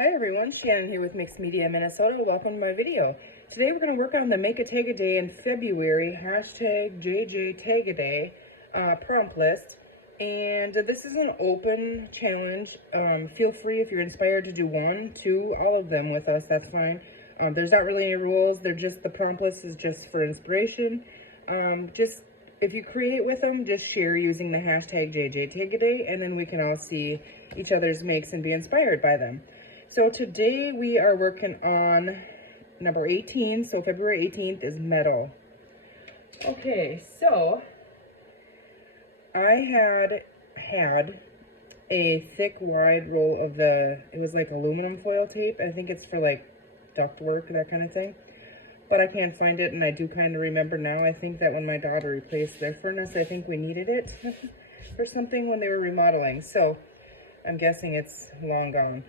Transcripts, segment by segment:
Hi everyone, Shannon here with Mixed Media Minnesota. Welcome to my video. Today we're going to work on the Make a Tag a Day in February hashtag JJ Tag a Day prompt list. And this is an open challenge. Feel free if you're inspired to do one, two, all of them with us, that's fine. There's not really any rules. The prompt list is just for inspiration. Just if you create with them, just share using the hashtag JJ Tag a Day, and then we can all see each other's makes and be inspired by them. So today we are working on number 18, so February 18th is metal. Okay, so I had a thick, wide roll of it was like aluminum foil tape. I think it's for like duct work, that kind of thing. But I can't find it, and I do kind of remember now. I think that when my daughter replaced their furnace, I think we needed it for something when they were remodeling. So I'm guessing it's long gone.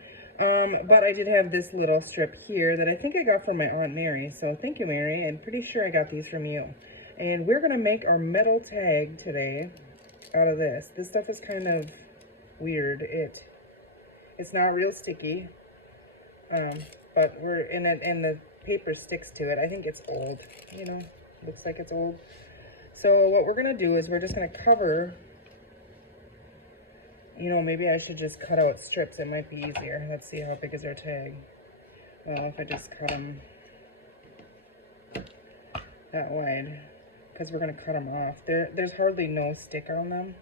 But I did have this little strip here that I think I got from my Aunt Mary. So thank you, Mary. I'm pretty sure I got these from you. And we're going to make our metal tag today out of this. This stuff is kind of weird. It's not real sticky. But we're in it, and the paper sticks to it. I think it's old, you know, looks like it's old. So what we're going to do is we're just going to cover. You know, maybe I should just cut out strips. It might be easier. Let's see, how big is our tag. Well, if I just cut them that wide, because we're going to cut them off. There's hardly no stick on them.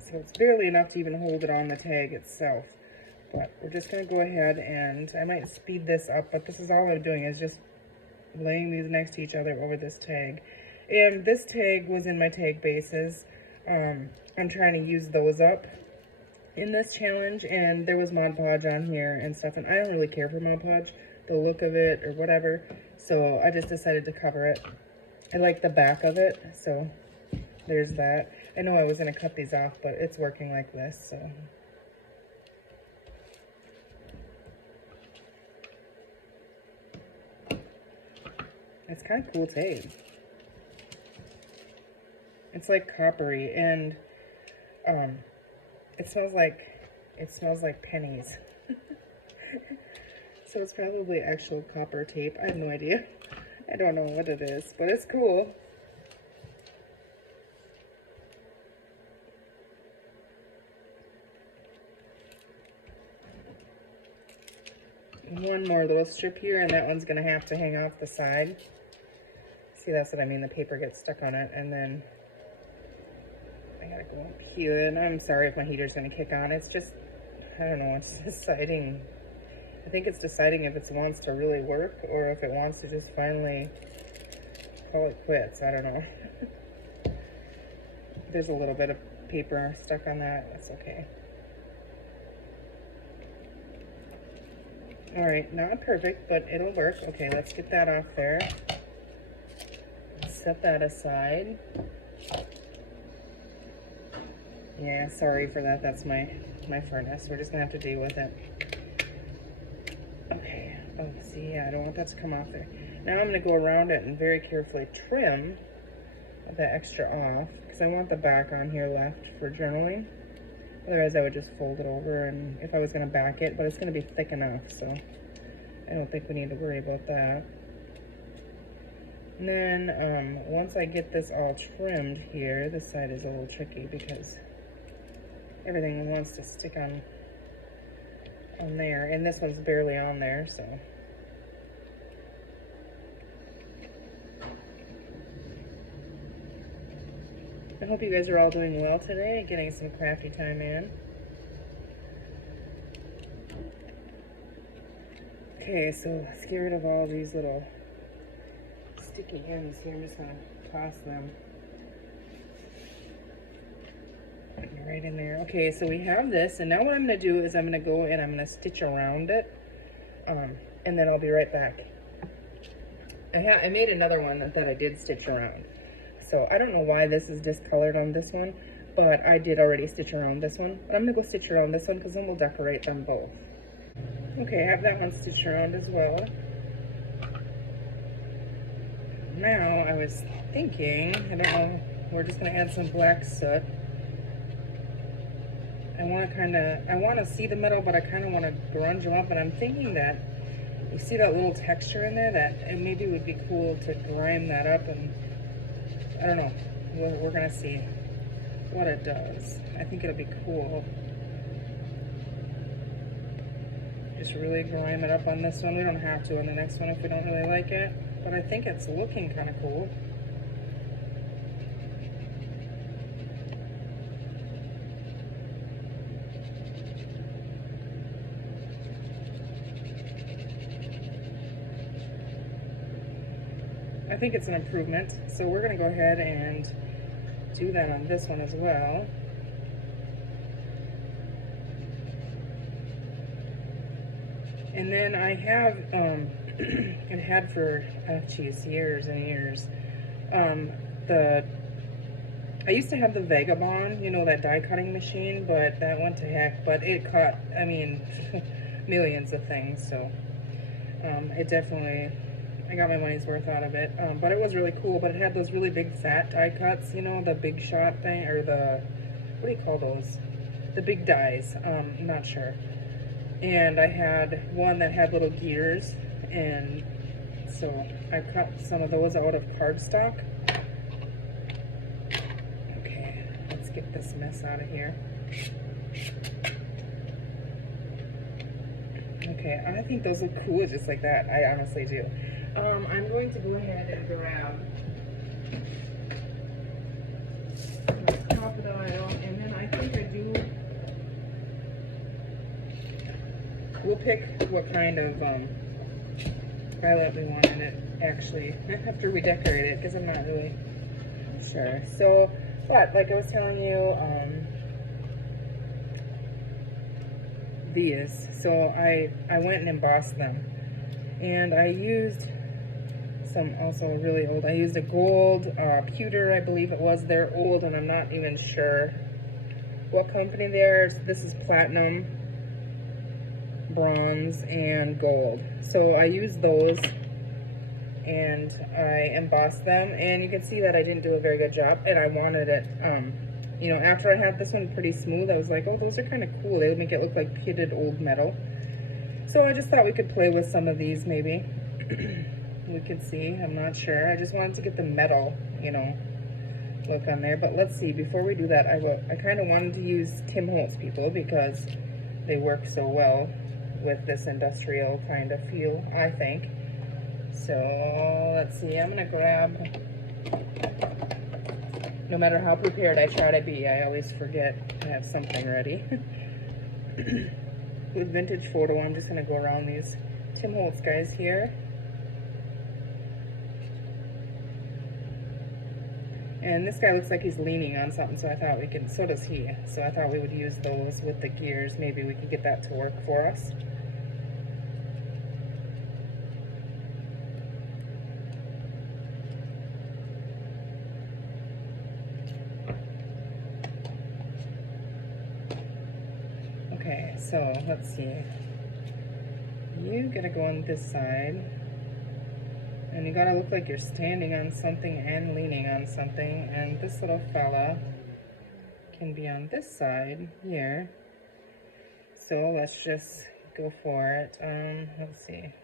So it's barely enough to even hold it on the tag itself. But we're just going to go ahead and, I might speed this up, but this is all I'm doing is just laying these next to each other over this tag. And this tag was in my tag bases. I'm trying to use those up in this challenge, and there was Mod Podge on here and stuff, and I don't really care for Mod Podge, the look of it or whatever, so I just decided to cover it. I like the back of it, so there's that. I know I was going to cut these off, but it's working like this, so. It's kind of cool tag. It's like coppery, and it smells like pennies. So it's probably actual copper tape. I have no idea. I don't know what it is, but it's cool. One more little strip here, and that one's gonna have to hang off the side. See, that's what I mean. The paper gets stuck on it, and then I gotta go up here, and I'm sorry if my heater's gonna kick on. It's just, I don't know, it's deciding. I think it's deciding if it wants to really work or if it wants to just finally call it quits. I don't know. There's a little bit of paper stuck on that. That's okay. All right, not perfect, but it'll work. Okay, let's get that off there. Set that aside. Yeah, sorry for that. That's my furnace. We're just gonna have to deal with it. Okay. Oh, see, yeah, I don't want that to come off there. Now I'm gonna go around it and very carefully trim the extra off, because I want the back on here left for journaling. Otherwise, I would just fold it over, and if I was gonna back it, but it's gonna be thick enough, so I don't think we need to worry about that. And then once I get this all trimmed here, this side is a little tricky because everything wants to stick on there, and this one's barely on there, so. I hope you guys are all doing well today, getting some crafty time in. Okay, so let's get rid of all these little sticky ends here. I'm just gonna toss them right in there. Okay, so we have this, and now what I'm gonna do is I'm gonna go and I'm gonna stitch around it, and then I'll be right back. I made another one that I did stitch around. So I don't know why this is discolored on this one, but I did already stitch around this one. But I'm gonna go stitch around this one because then we'll decorate them both. Okay, I have that one stitched around as well. Now I was thinking, I don't know, we're just gonna add some black soot. I want to see the metal, but I kind of want to grunge them up. And I'm thinking that you see that little texture in there, that it maybe would be cool to grime that up, and I don't know. We're gonna see what it does. I think it'll be cool. Just really grime it up on this one. We don't have to on the next one if we don't really like it, but I think it's looking kind of cool. I think it's an improvement. So we're gonna go ahead and do that on this one as well. And then I have, and had for, geez, years and years, I used to have the Vagabond, you know, that die cutting machine, but that went to heck, but it cut, I mean, millions of things, so, it definitely, I got my money's worth out of it, but it was really cool. But it had those really big fat die cuts, you know, the big shot thing, or the, what do you call those? The big dies, I'm not sure. And I had one that had little gears, and so I cut some of those out of cardstock. Okay, let's get this mess out of here. Okay, I think those look cool just like that. I honestly do. I'm going to go ahead and grab crocodile, and then I think I do. We'll pick what kind of violet we want in it, actually, after we decorate it, because I'm not really sure. So, but like I was telling you, these. So I went and embossed them, and I used some also really old. I used a gold pewter, I believe it was. They're old, and I'm not even sure what company they are. This is platinum, bronze, and gold. So I used those, and I embossed them, and you can see that I didn't do a very good job, and I wanted it, you know, after I had this one pretty smooth, I was like, oh, those are kind of cool. They would make it look like pitted old metal. So I just thought we could play with some of these, maybe. We could see, I'm not sure. I just wanted to get the metal, you know, look on there. But let's see, before we do that, I kind of wanted to use Tim Holtz people because they work so well with this industrial kind of feel, I think. So let's see, I'm gonna grab, no matter how prepared I try to be, I always forget to have something ready. With vintage photo, I'm just gonna go around these Tim Holtz guys here. And this guy looks like he's leaning on something, so I thought we could, so does he. So I thought we would use those with the gears. Maybe we could get that to work for us. Okay, so let's see. You gotta go on this side. And you gotta look like you're standing on something and leaning on something. And this little fella can be on this side here. So let's just go for it. Let's see.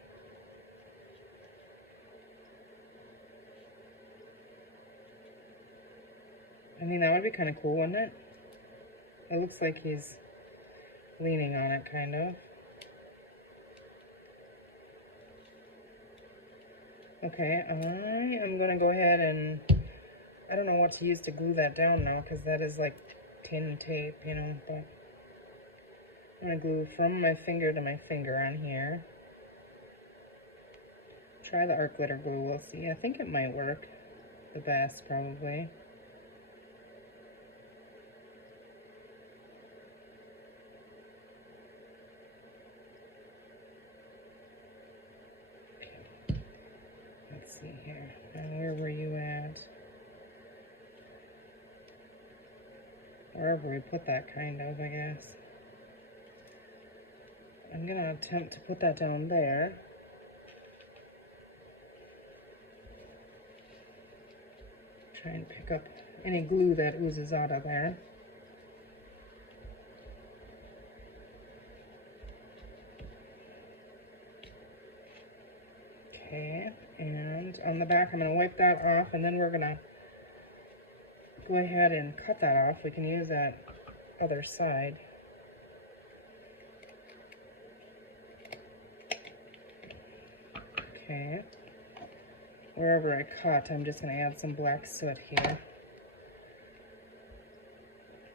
I mean, that would be kind of cool, wouldn't it? It looks like he's leaning on it, kind of. Okay, I am going to go ahead and, I don't know what to use to glue that down now, because that is like tin tape, you know, but I'm going to glue from my finger to my finger on here. Try the art glitter glue, we'll see. I think it might work the best, probably. Let's see here. And where were you at? Wherever we put that, kind of, I guess. I'm going to attempt to put that down there. Try and pick up any glue that oozes out of there. on the back. I'm going to wipe that off, and then we're going to go ahead and cut that off. We can use that other side. Okay. Wherever I cut, I'm just going to add some black soot here.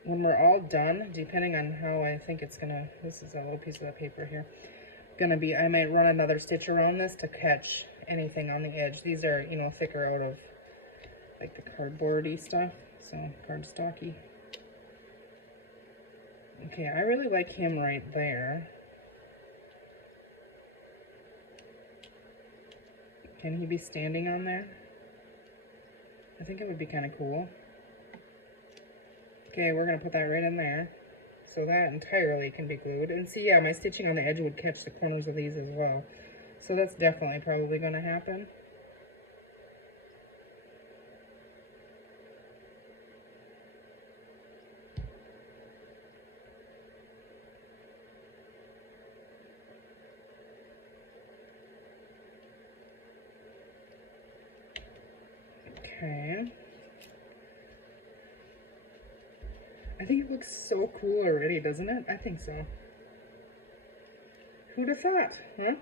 When we're all done, depending on how I think it's gonna, this is a little piece of the paper here, gonna be, I might run another stitch around this to catch anything on the edge. These are, you know, thicker out of like the cardboardy stuff, so cardstocky. Okay, I really like him right there. Can he be standing on there? I think it would be kind of cool. Okay, we're going to put that right in there. So that entirely can be glued. And see, yeah, my stitching on the edge would catch the corners of these as well. So that's definitely probably going to happen. Okay. I think it looks so cool already, doesn't it? I think so. Who'd have thought, huh?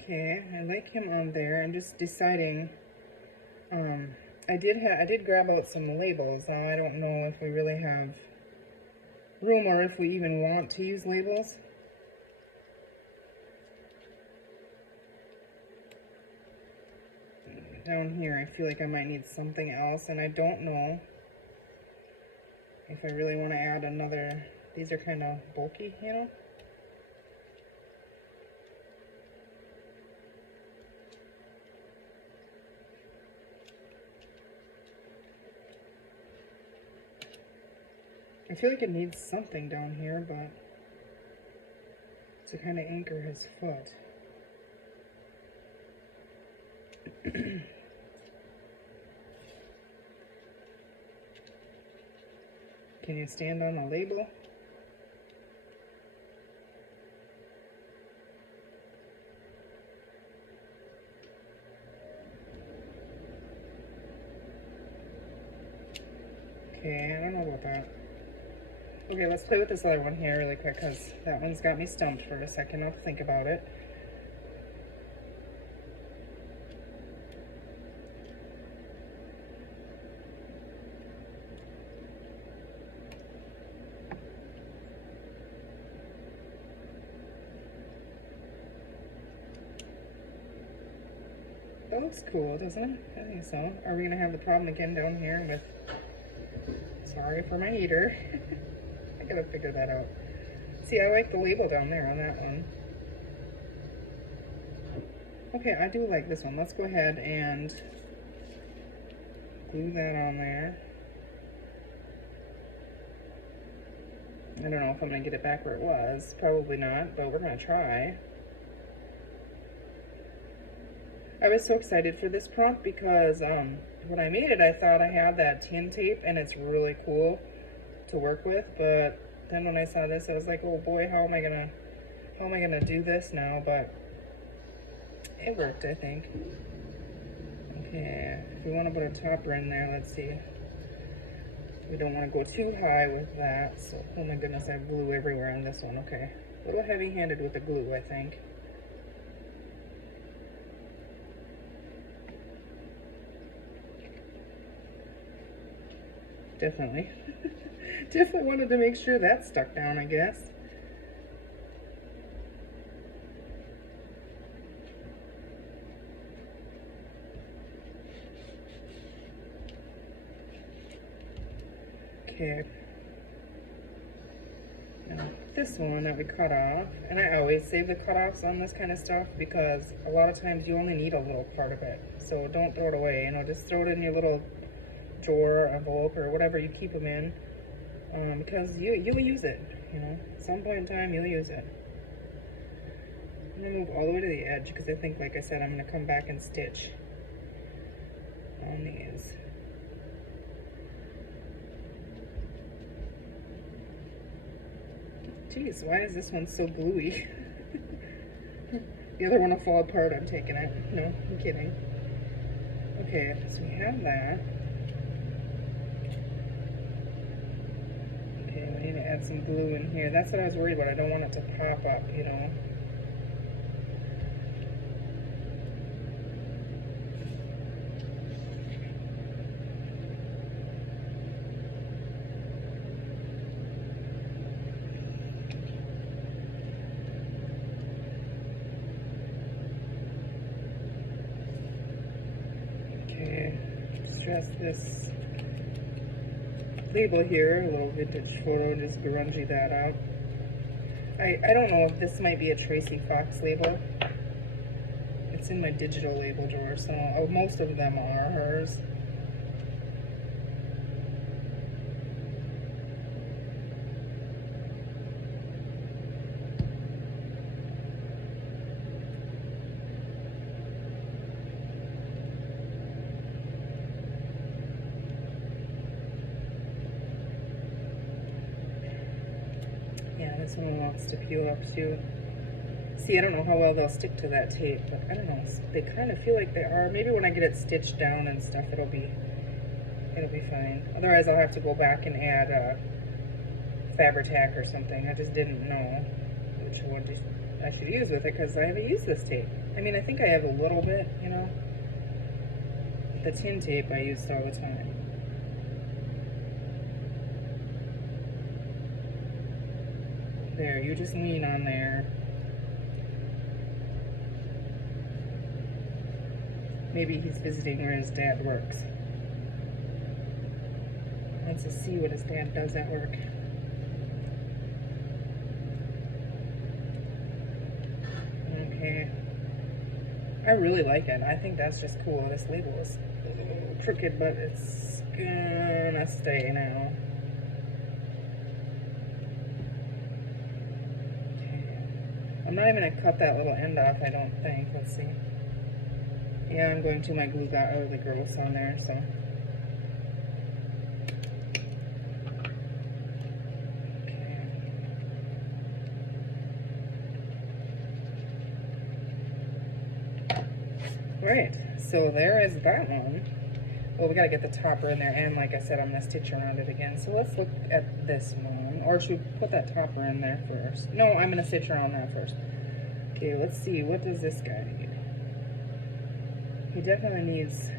Okay, I like him on there. I'm just deciding. I did grab out some labels. I don't know if we really have room or if we even want to use labels. Down here, I feel like I might need something else, and I don't know if I really want to add another. These are kind of bulky, you know? I feel like it needs something down here, but to kind of anchor his foot. Can you stand on the label? Okay, I don't know about that. Okay, let's play with this other one here really quick, because that one's got me stumped for a second. I'll think about it. That looks cool, doesn't it? I think so. Are we going to have the problem again down here with... Sorry for my heater. I gotta figure that out. See, I like the label down there on that one. Okay, I do like this one. Let's go ahead and glue that on there. I don't know if I'm gonna get it back where it was. Probably not, but we're gonna try. I was so excited for this prompt because when I made it, I thought I had that tin tape and it's really cool to work with, but then when I saw this, I was like, oh boy, how am I gonna do this now? But it worked, I think. Okay, if we want to put a topper in there, let's see. We don't want to go too high with that, so, oh my goodness, I have glue everywhere on this one. Okay, a little heavy-handed with the glue, I think. Definitely. Definitely wanted to make sure that stuck down, I guess. Okay. Now, this one that we cut off, and I always save the cutoffs on this kind of stuff because a lot of times you only need a little part of it. So don't throw it away, you know, just throw it in your little drawer or envelope or whatever you keep them in, because you'll use it, you know, at some point in time you'll use it. I'm gonna move all the way to the edge because I think, like I said, I'm gonna come back and stitch on these. Jeez, why is this one so gluey? The other one will fall apart, I'm taking it. No, I'm kidding. Okay, so we have that. Okay, we need to add some glue in here. That's what I was worried about. I don't want it to pop up, you know. This label here, a little vintage photo, just grungy that out. I don't know if this might be a Tracy Fox label. It's in my digital label drawer, so most of them are hers. This one wants to peel up too. See, I don't know how well they'll stick to that tape, but I don't know. They kind of feel like they are. Maybe when I get it stitched down and stuff, it'll be fine. Otherwise, I'll have to go back and add a Fabri-Tac or something. I just didn't know which one I should use with it because I haven't used this tape. I mean, I think I have a little bit, you know. The tin tape I used all the time. There, you just lean on there. Maybe he's visiting where his dad works. Wants to see what his dad does at work. Okay. I really like it. I think that's just cool. This label is a little crooked, but it's gonna stay now. I'm not even going to cut that little end off, I don't think. Let's see. Yeah, I'm going to. My glue got really gross on there, so. Okay. Alright, so there is that one. Well, we got to get the topper in there, and like I said, I'm going to stitch around it again. So let's look at this one. Or should we put that topper in there first? No, I'm going to stitch around that first. Okay, let's see. What does this guy need? He definitely needs...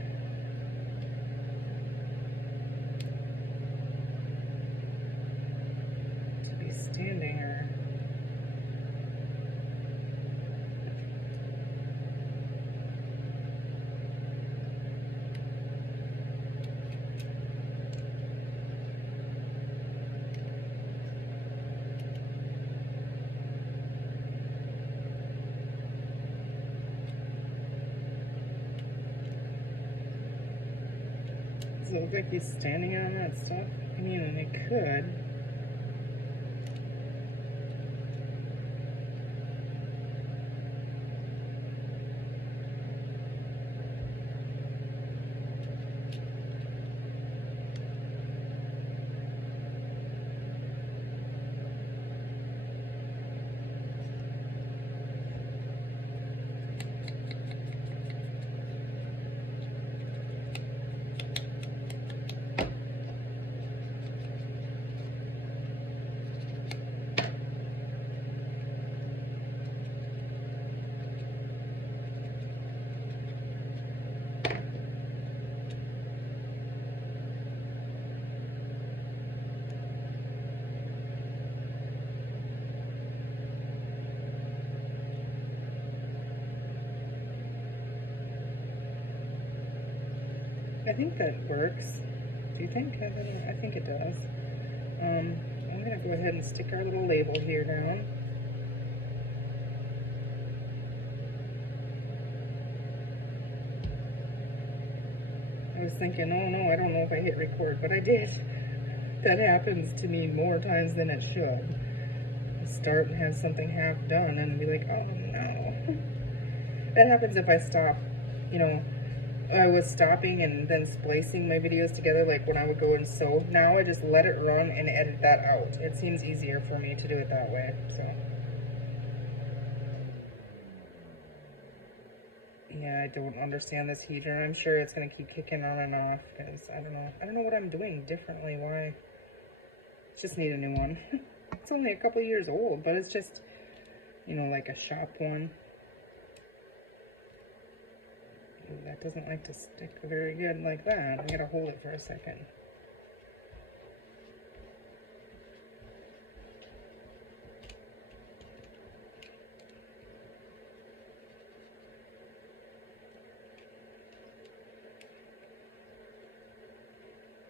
to be standing or... Does it look like he's standing on that stuff? I mean, it could. I think that works. Do you think? I think it does. I'm going to go ahead and stick our little label here down. I was thinking, oh no, I don't know if I hit record, but I did. That happens to me more times than it should. I start and have something half done and be like, oh no. That happens if I stop, you know, I was stopping and then splicing my videos together, like when I would go and sew. Now I just let it run and edit that out. It seems easier for me to do it that way, so. Yeah, I don't understand this heater. I'm sure it's gonna keep kicking on and off, because I don't know what I'm doing differently. Why? Just need a new one. It's only a couple years old, but it's just, you know, like a shop one. Ooh, that doesn't like to stick very good like that. I gotta hold it for a second.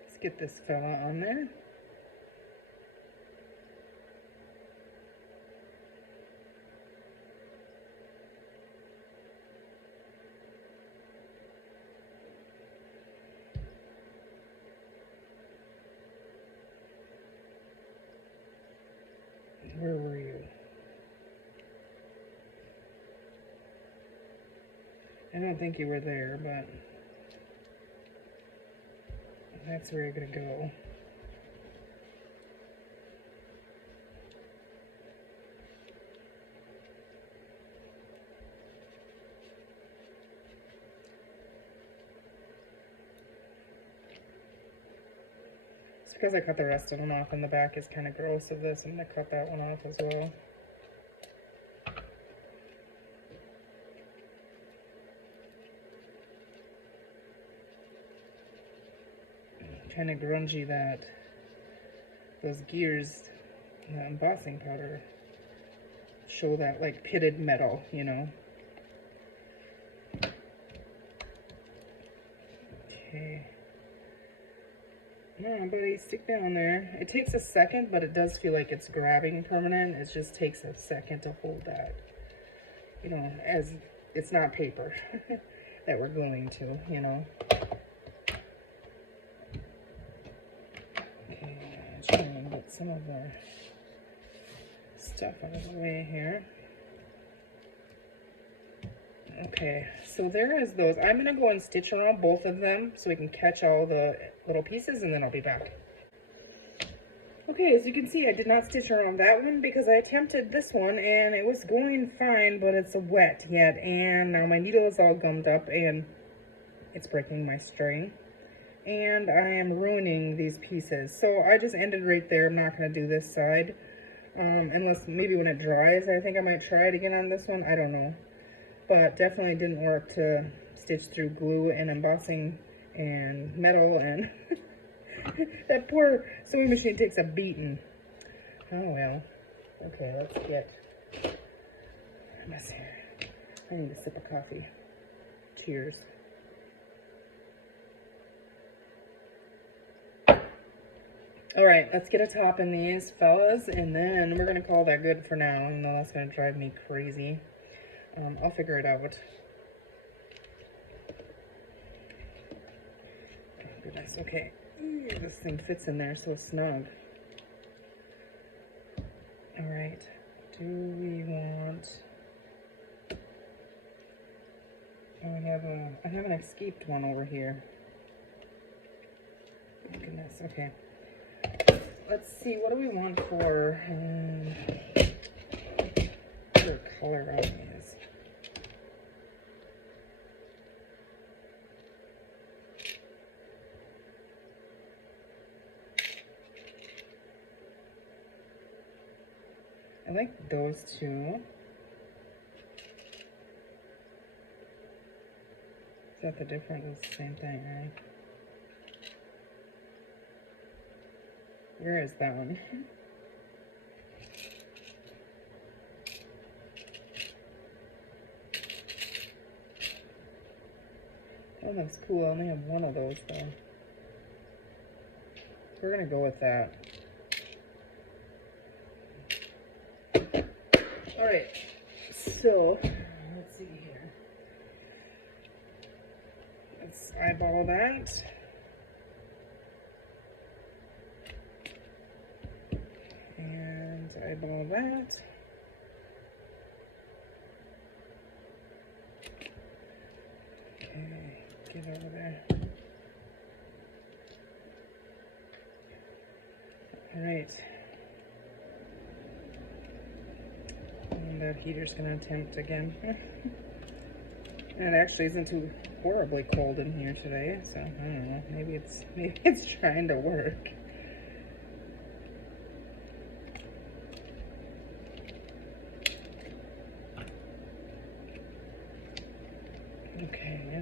Let's get this fella on there. Where were you? I don't think you were there, but that's where you're gonna go. It's because I cut the rest of them off, and the back is kind of gross of this. I'm gonna cut that one off as well. Kind of grungy that those gears, the embossing powder, show that like pitted metal, you know. Okay. Come on, buddy, stick down there. It takes a second, but it does feel like it's grabbing permanent. It just takes a second to hold that. You know, as it's not paper that we're gluing to, you know. Try and get some of the stuff out of the way here. Okay, so there is those. I'm gonna go and stitch around both of them so we can catch all the little pieces, and then I'll be back. Okay, as you can see, I did not stitch around that one because I attempted this one and it was going fine, but it's wet yet, and now my needle is all gummed up and it's breaking my string. And I am ruining these pieces. So I just ended right there. I'm not going to do this side. Unless maybe when it dries, I think I might try it again on this one. I don't know. But definitely didn't work to stitch through glue and embossing and metal. And that poor sewing machine takes a beating. Oh well. Okay, let's get a mess here. I need a sip of coffee. Cheers. All right, let's get a top in these fellas, and then we're gonna call that good for now. I know that's gonna drive me crazy. I'll figure it out. Oh, goodness, okay. Ooh, this thing fits in there so snug. All right, do we want... Oh, I have an escaped one over here. Oh, goodness, okay. Let's see, what do we want for color on these? I like those two. Is that the difference? It's the same thing, right? Where is that one? That looks cool. I only have one of those though. We're gonna go with that. Alright, so let's see here. Let's eyeball that. And eyeball that. Okay, get over there. All right. And that heater's gonna attempt again. And it actually isn't too horribly cold in here today, so I don't know. Maybe it's trying to work. Okay, yeah.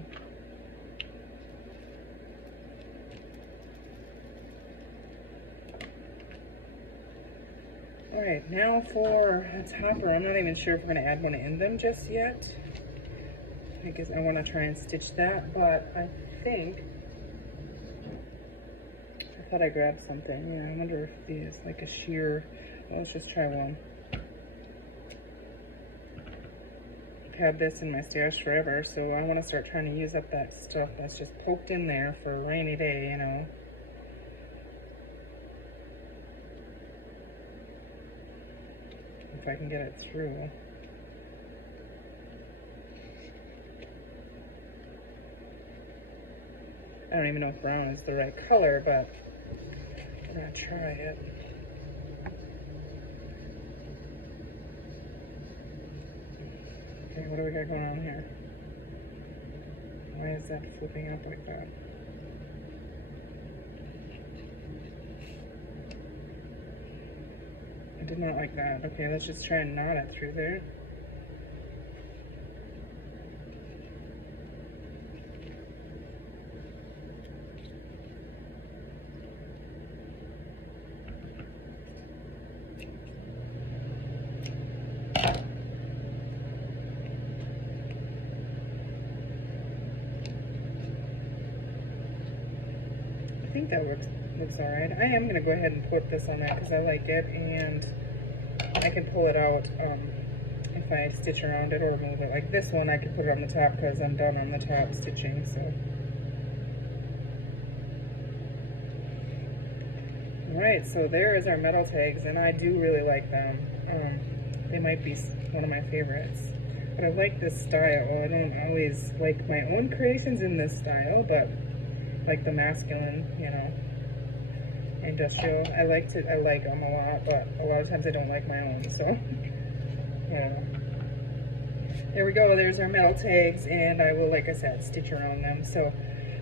Alright, now for a topper. I'm not even sure if we're going to add one in them just yet. I guess I want to try and stitch that, but I think... I thought I grabbed something. Yeah, I wonder if these, like a sheer... Let's just try one. I've had this in my stash forever, so I want to start trying to use up that stuff that's just poked in there for a rainy day, you know. If I can get it through. I don't even know if brown is the right color, but I'm gonna try it. Okay, what do we got going on here? Why is that flipping up like that? I did not like that. Okay, let's just try and knot it through there. I think that looks all right. I am going to go ahead and put this on there because I like it, and I can pull it out if I stitch around it or move it. Like this one, I can put it on the top because I'm done on the top stitching. So, all right, so there is our metal tags, and I do really like them. They might be one of my favorites. But I like this style. I don't always like my own creations in this style, but like the masculine, you know, industrial. I like them a lot, but a lot of times I don't like my own, so yeah. There we go, there's our metal tags, and I will, like I said, stitch around them. So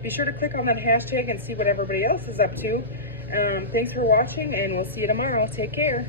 be sure to click on that hashtag and see what everybody else is up to. Thanks for watching, and we'll see you tomorrow. Take care.